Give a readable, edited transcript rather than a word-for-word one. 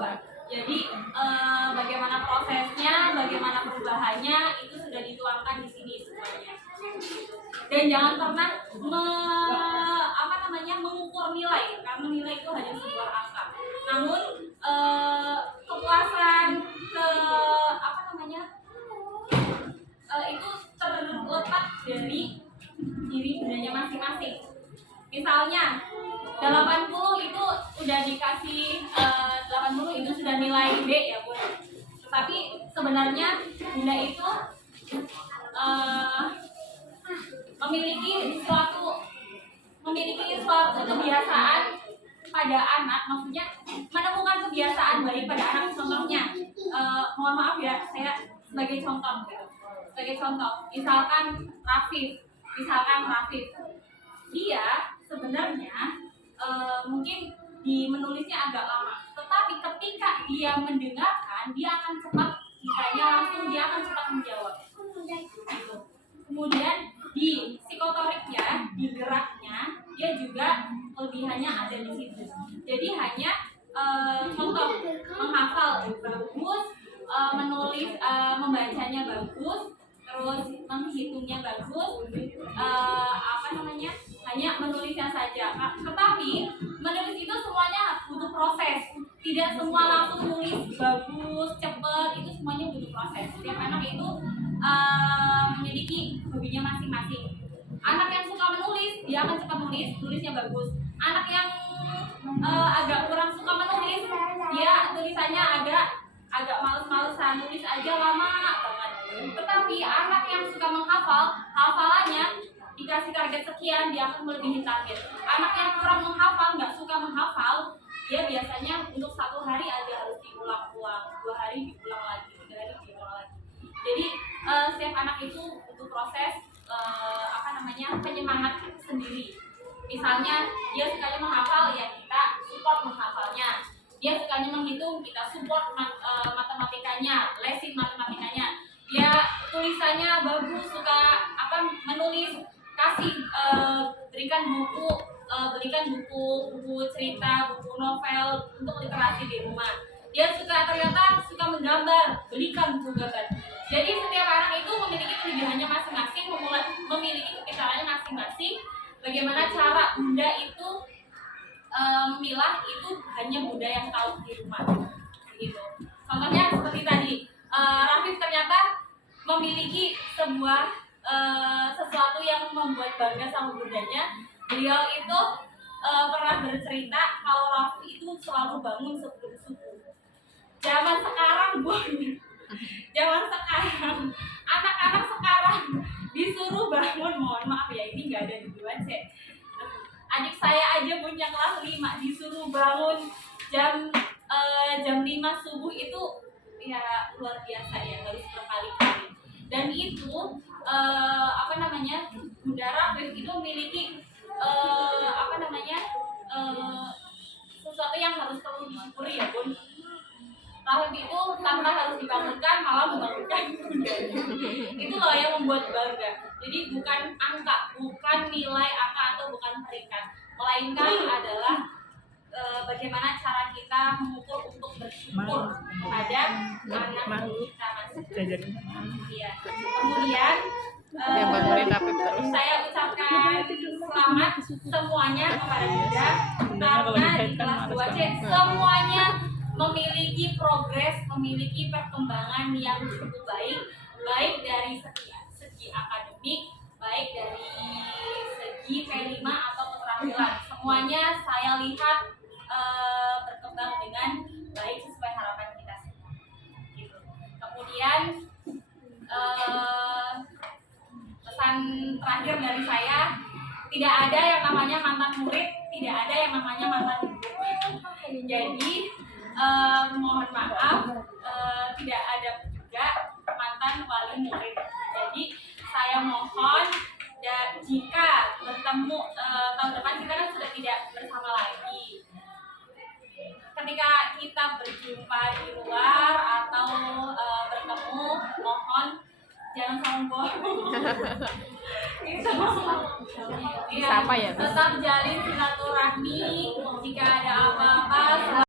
dua. Jadi bagaimana prosesnya, bagaimana perubahannya itu sudah dituangkan di sini semuanya. Dan jangan pernah mengukur nilai, karena nilai itu hanya sebuah angka. Namun kepuasan itu terletak dari diri bundanya masing-masing. Misalnya 80 itu udah dikasih 80 itu sudah nilai B ya Bun. Tetapi sebenarnya bunda itu memiliki suatu kebiasaan pada anak, maksudnya menemukan kebiasaan baik pada anak. Contohnya, mohon maaf ya, saya sebagai contoh, misalkan Rafif, dia sebenarnya mungkin di menulisnya agak lama, tetapi ketika dia mendengarkan, dia akan cepat ditanya langsung, dia akan cepat menjawab. Gitu. Kemudian di psikotoriknya, di geraknya, dia juga kelebihannya ada di situ. Jadi hanya contoh menghafal bagus, menulis, membacanya bagus, terus menghitungnya bagus, hanya menulisnya saja. Tetapi menulis itu semuanya butuh proses. Tidak semua langsung nulis bagus, cepat, itu semuanya butuh proses. Setiap anak itu memiliki hobinya masing-masing. Anak yang suka menulis, dia akan cepat nulisnya bagus. Anak yang agak kurang suka menulis, dia tulisannya agak males-malesan, nulis aja lama banget. Tetapi anak yang suka menghafal, hafalannya dikasih target sekian, dia akan melebihi target. Anak yang kurang menghafal, nggak suka menghafal, dia biasanya untuk 1 hari aja harus diulang-ulang, 2 hari diulang lagi, 3 hari diulang lagi. Jadi setiap anak itu butuh proses penyemangat sendiri. Misalnya dia sukanya menghafal, ya kita support menghafalnya. Dia sukanya menghitung, kita support matematikanya, lesin matematikanya. Dia tulisannya bagus, suka menulis, kasih berikan buku cerita, buku novel untuk literasi di rumah. Dia ternyata suka menggambar, belikan buku gambar. Jadi setiap anak itu memiliki kelebihannya masing-masing, memiliki kepintarannya masing-masing. Bagaimana cara bunda itu memilah, itu hanya bunda yang tahu di rumah. Gitu. Contohnya seperti tadi, Rafif ternyata memiliki sesuatu yang membuat bangga sama bundanya. Beliau itu pernah bercerita kalau Rafif itu selalu bangun sebelum subuh. Zaman sekarang anak-anak sekarang disuruh bangun, mohon maaf ya, ini nggak ada di duaan sih. Adik saya aja punya kelas 5 disuruh bangun jam 5 subuh, itu ya luar biasa ya, harus berkali-kali. Dan itu Bunda Rafif itu memiliki sesuatu yang harus perlu disyukuri ya Bun. Rafif itu tanpa harus dibangunkan malah membangunkan bundanya. Itu loh yang membuat bangga. Jadi bukan angka, bukan nilai angka atau bukan peringkat, melainkan adalah bagaimana cara kita mengukur untuk bersyukur kepada anak kita masing-masing. Iya. Kemudian saya ucapkan selamat semuanya kepada Bunda, karena di kelas 2C semuanya memiliki progres, memiliki perkembangan yang cukup baik dari segi akademik, baik dari segi P5 atau keterampilan. Semuanya saya lihat berkembang dengan baik sesuai harapan kita semua. Gitu. Kemudian pesan terakhir dari saya, tidak ada yang namanya mantan murid, tidak ada yang namanya mantan guru. Jadi mohon maaf, tidak ada juga mantan wali murid. Jadi saya mohon, jika bertemu tahun depan, kita kan sudah tidak bersama lagi. Ketika kita berjumpa di luar atau bertemu, mohon jangan sombong. Tetap jalin silaturahmi. Jika ada apa-apa